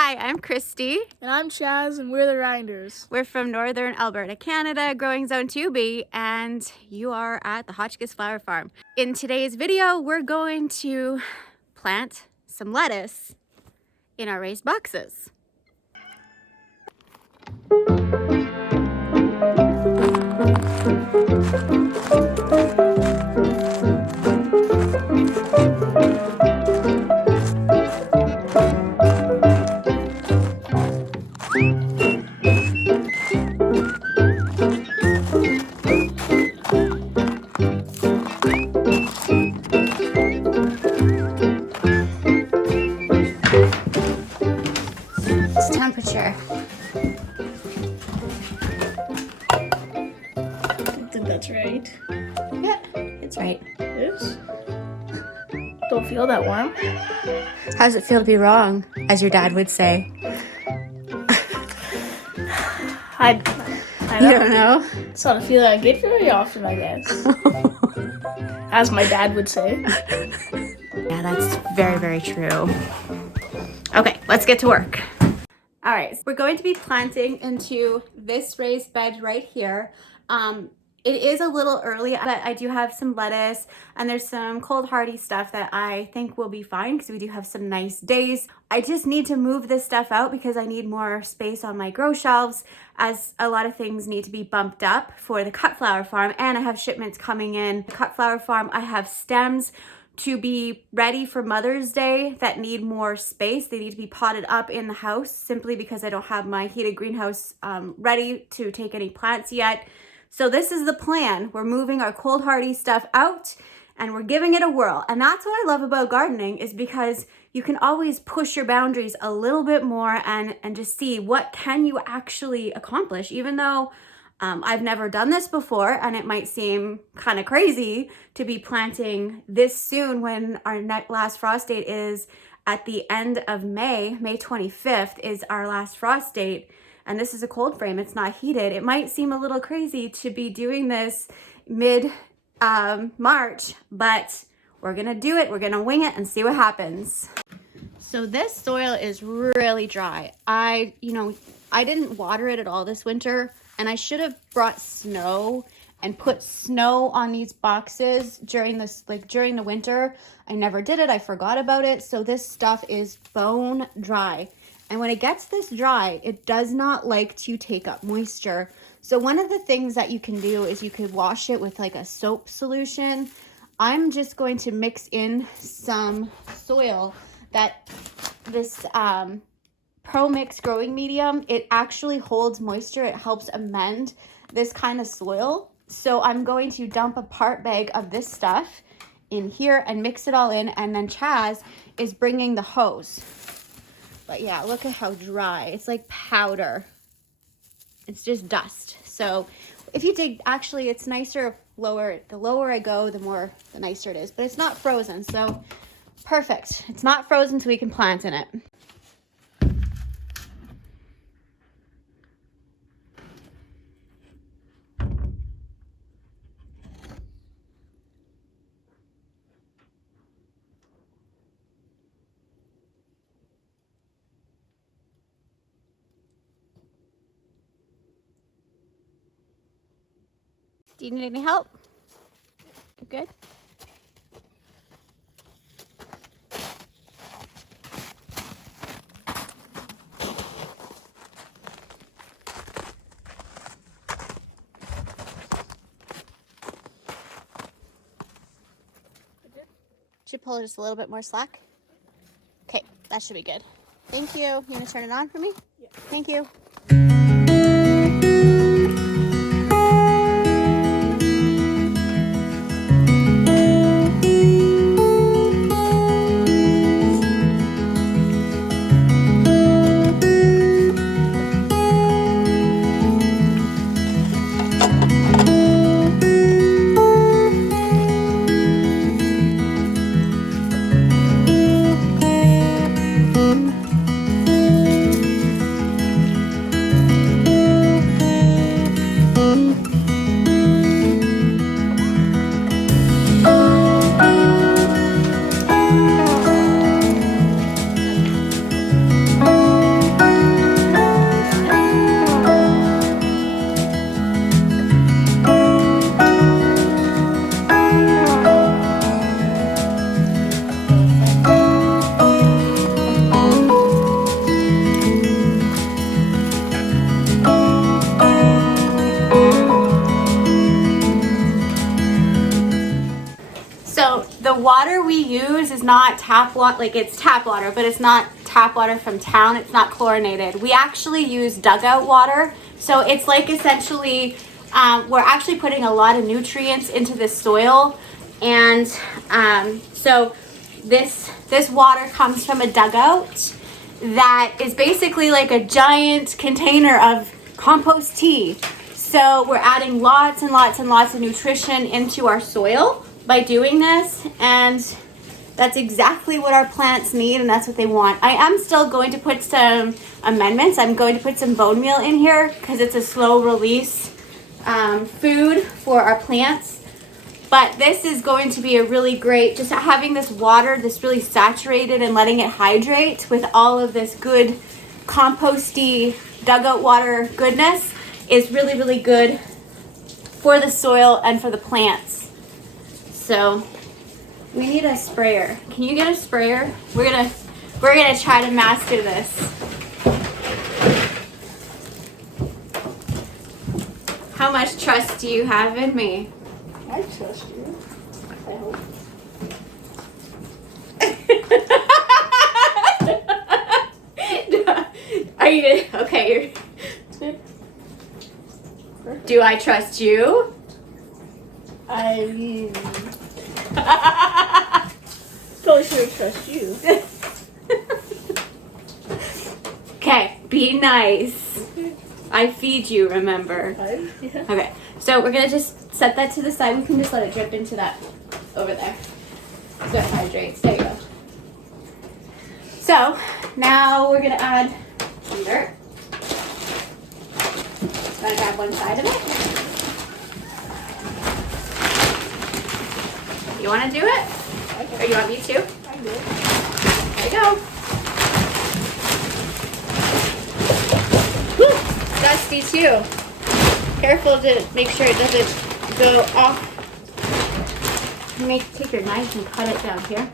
Hi, I'm Christy. And I'm Chaz, and we're the Rinders. We're from Northern Alberta, Canada, growing zone 2B, and you are at the Hotchkiss Flower Farm. In today's video, we're going to plant some lettuce in our raised boxes. It's temperature. I think that's right. Yeah, it's right. It is? Don't feel that warm. How does it feel to be wrong, as your dad would say? I You don't know? It's not a feeling I get very often, I guess. As my dad would say. Yeah, that's very, very true. Okay, let's get to work. All right, so we're going to be planting into this raised bed right here. It is a little early, but I do have some lettuce and there's some cold hardy stuff that I think will be fine because we do have some nice days. I just need to move this stuff out because I need more space on my grow shelves, as a lot of things need to be bumped up for the cut flower farm, and I have shipments coming in. The cut flower farm, I have stems to be ready for Mother's Day that need more space. They need to be potted up in the house simply because I don't have my heated greenhouse ready to take any plants yet. So this is the plan. We're moving our cold hardy stuff out and we're giving it a whirl. And that's what I love about gardening, is because you can always push your boundaries a little bit more and just see what can you actually accomplish, even though I've never done this before and it might seem kind of crazy to be planting this soon when our last frost date is at the end of May. May 25th is our last frost date. And this is a cold frame, it's not heated. It might seem a little crazy to be doing this mid-March, but we're gonna do it. We're gonna wing it and see what happens. So this soil is really dry. I didn't water it at all this winter, and I should have brought snow and put snow on these boxes during the winter. I never did it, I forgot about it. So this stuff is bone dry. And when it gets this dry, it does not like to take up moisture. So one of the things that you can do is you could wash it with like a soap solution. I'm just going to mix in some soil that this Pro Mix growing medium, it actually holds moisture. It helps amend this kind of soil. So I'm going to dump a part bag of this stuff in here and mix it all in. And then Chaz is bringing the hose. But yeah, look at how dry. It's like powder. It's just dust. So if you dig, actually it's nicer the lower I go, the nicer it is. But it's not frozen, so perfect. It's not frozen, so we can plant in it. Do you need any help? You good? Should pull just a little bit more slack? Okay, that should be good. Thank you. You want to turn it on for me? Yeah. Thank you. not tap water, like it's tap water, but it's not tap water from town. It's not chlorinated. We actually use dugout water. So it's like essentially, we're actually putting a lot of nutrients into the soil. And so this water comes from a dugout that is basically like a giant container of compost tea. So we're adding lots and lots and lots of nutrition into our soil by doing this, and that's exactly what our plants need, and that's what they want. I am still going to put some amendments. I'm going to put some bone meal in here because it's a slow release food for our plants. But this is going to be a really great, just having this water, this really saturated and letting it hydrate with all of this good composty dugout water goodness is really, really good for the soil and for the plants. So we need a sprayer. Can you get a sprayer? We're gonna try to master this. How much trust do you have in me? I trust you. I hope. Are you okay? Do I trust you? I mean, totally sure I trust you. Okay, be nice. I feed you, remember? Yeah. Okay, so we're gonna just set that to the side. We can just let it drip into that over there. So it hydrates. There you go. So now we're gonna add some dirt. Gotta grab one side of it. You wanna do it? Or you want me to? I do. There you go. Whew, dusty too. Careful to make sure it doesn't go off. Take your knife and cut it down here.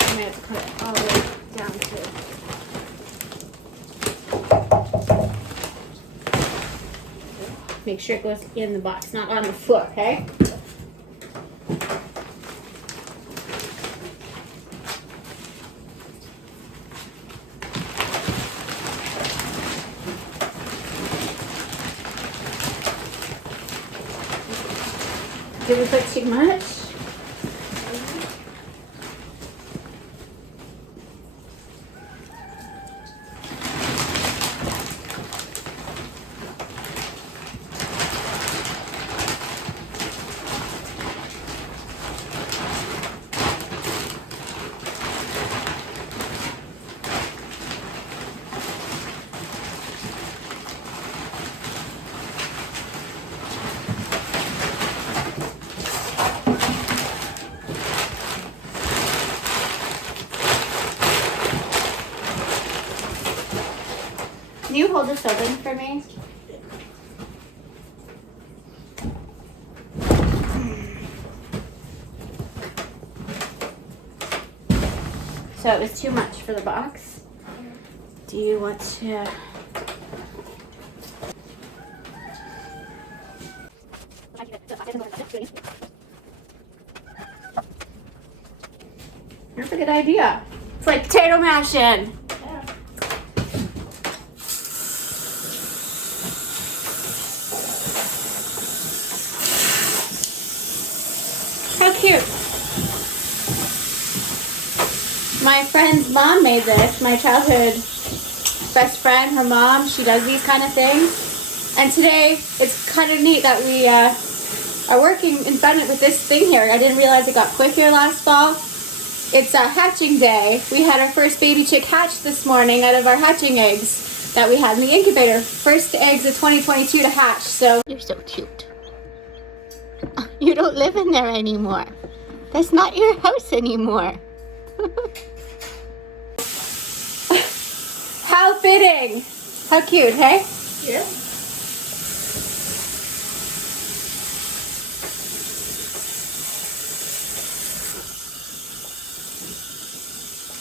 I'm going to have to cut it all the way down too. Make sure it goes in the box, not on the floor, okay? Did we put too much? Can you hold this open for me? So it was too much for the box. Do you want to... That's a good idea. It's like potato mashing. How cute. My friend's mom made this. My childhood best friend, her mom, she does these kind of things. And today, it's kind of neat that we are working in Bennett with this thing here. I didn't realize it got quicker last fall. It's a hatching day. We had our first baby chick hatch this morning out of our hatching eggs that we had in the incubator. First eggs of 2022 to hatch, so. You're so cute. You don't live in there anymore. That's not your house anymore. How fitting. How cute, hey? Yeah.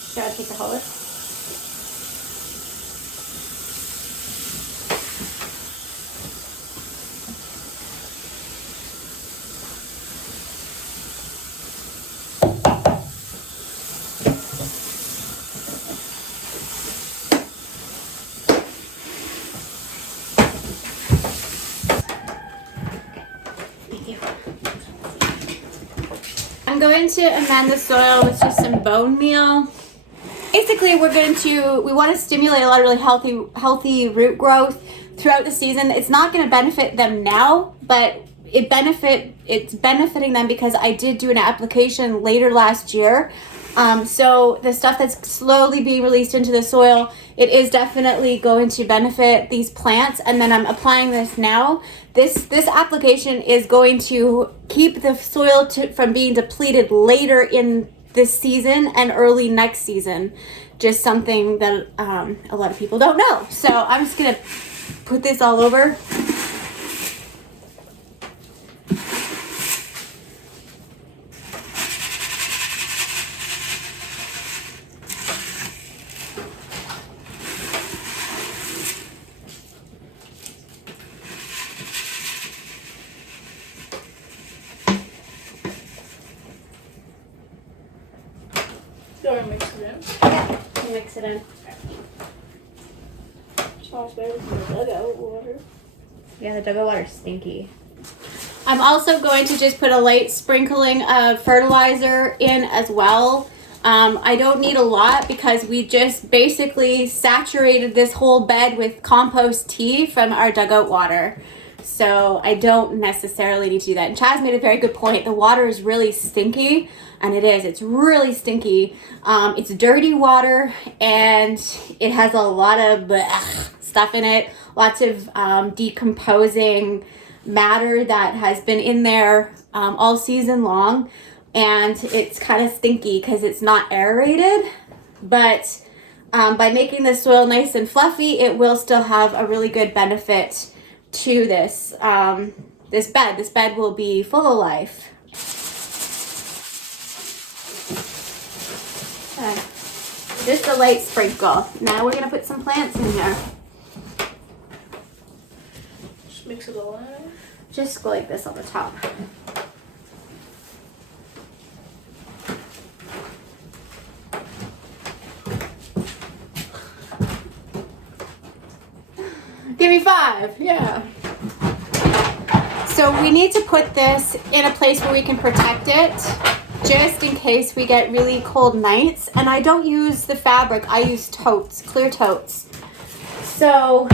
Should I take the hose? I'm going to amend the soil with just some bone meal. Basically, we want to stimulate a lot of really healthy root growth throughout the season. It's not going to benefit them now, but it's benefiting them because I did do an application later last year. So the stuff that's slowly being released into the soil, it is definitely going to benefit these plants. And then I'm applying this now. This application is going to keep the soil from being depleted later in this season and early next season. Just something that a lot of people don't know. So I'm just gonna put this all over. Do I mix it in? Yeah, mix it in. Smells better than the dugout water. Yeah, the dugout water's stinky. I'm also going to just put a light sprinkling of fertilizer in as well. I don't need a lot because we just basically saturated this whole bed with compost tea from our dugout water. So I don't necessarily need to do that. And Chaz made a very good point. The water is really stinky, and it is. It's really stinky. It's dirty water, and it has a lot of stuff in it. Lots of decomposing matter that has been in there all season long. And it's kind of stinky because it's not aerated. But by making the soil nice and fluffy, it will still have a really good benefit to this this bed. This bed will be full of life. Okay. Just a light sprinkle. Now we're gonna put some plants in here. Just mix it all in. Just go like this on the top. Give me 5, yeah. So we need to put this in a place where we can protect it, just in case we get really cold nights. And I don't use the fabric, I use totes, clear totes. So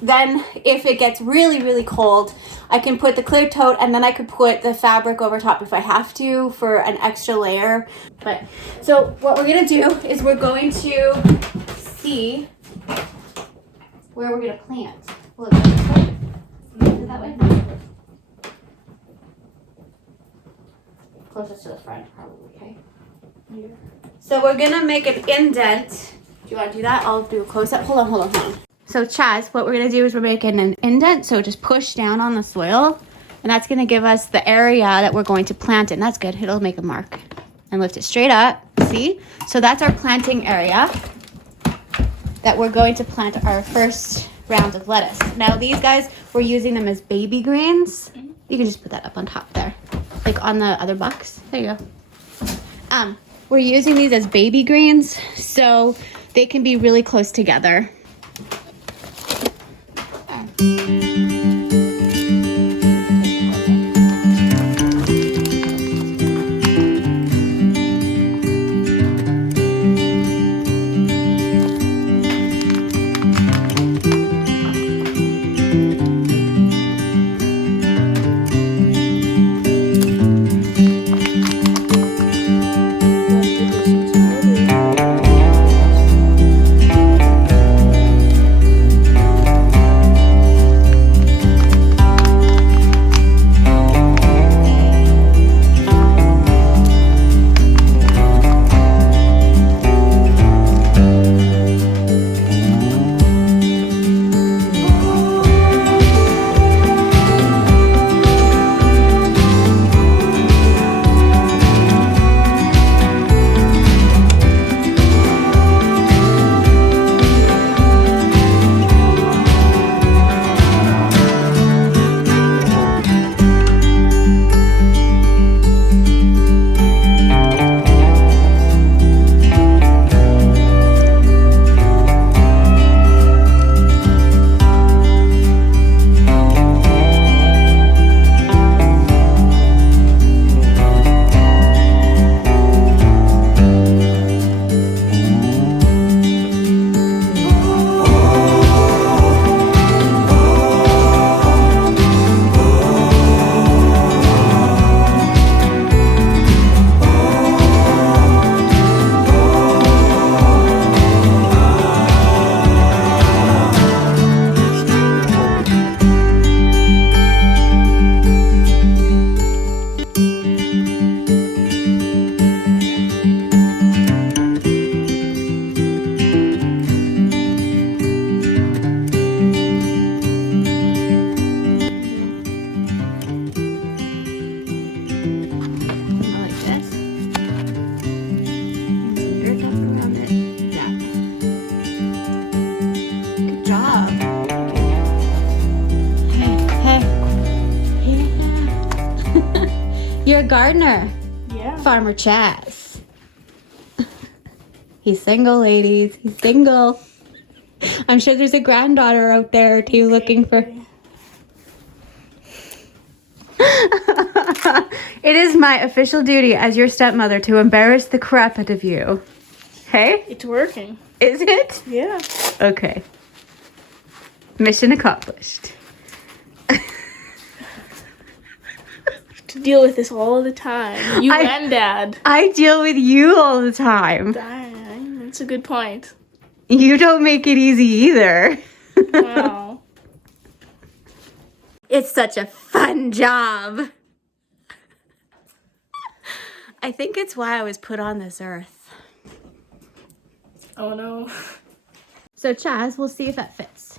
then if it gets really, really cold, I can put the clear tote and then I could put the fabric over top if I have to for an extra layer. But so what we're gonna do is we're going to see where we're gonna plant. Look, this way. That way. Closest to the front, probably. Okay. Here. So we're gonna make an indent. Do you want to do that? I'll do a close up. Hold on. So Chaz, what we're gonna do is we're making an indent. So just push down on the soil, and that's gonna give us the area that we're going to plant in. That's good. It'll make a mark and lift it straight up. See? So that's our planting area that we're going to plant our first round of lettuce. Now these guys, we're using them as baby greens. You can just put that up on top there, like on the other box. There you go. We're using these as baby greens, so they can be really close together. gardener, Yeah. Farmer Chaz. He's single, ladies. He's single. I'm sure there's a granddaughter out there too looking for. It is my official duty as your stepmother to embarrass the crap out of you. Hey? It's working. Is it? Yeah. Okay. Mission accomplished. To deal with this all the time. You and Dad. I deal with you all the time. Dang, that's a good point. You don't make it easy either. Wow. It's such a fun job. I think it's why I was put on this earth. Oh no. So Chaz, we'll see if that fits.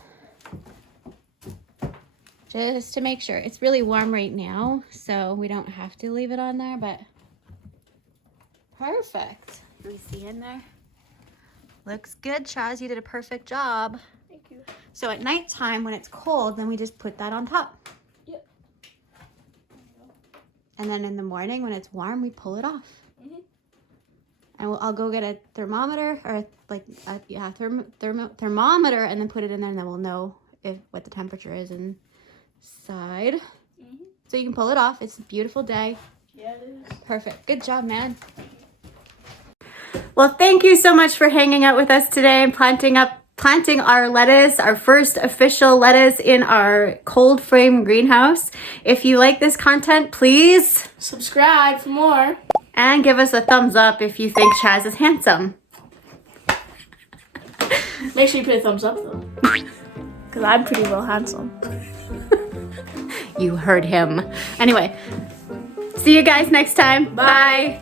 Just to make sure. It's really warm right now, so we don't have to leave it on there, but perfect. Can we see in there? Looks good, Chaz. You did a perfect job. Thank you. So at nighttime, when it's cold, then we just put that on top. Yep. And then in the morning, when it's warm, we pull it off. Mhm. And I'll go get a thermometer, or like thermometer, and then put it in there, and then we'll know what the temperature is inside. Mhm. So you can pull it off. It's a beautiful day. Yeah, it is. Perfect. Good job, man. Well, thank you so much for hanging out with us today and planting our lettuce, our first official lettuce in our cold frame greenhouse. If you like this content, please Subscribe for more. and give us a thumbs up if you think Chaz is handsome. Make sure you put a thumbs up though. Because I'm pretty well handsome. You heard him. Anyway, see you guys next time. Bye.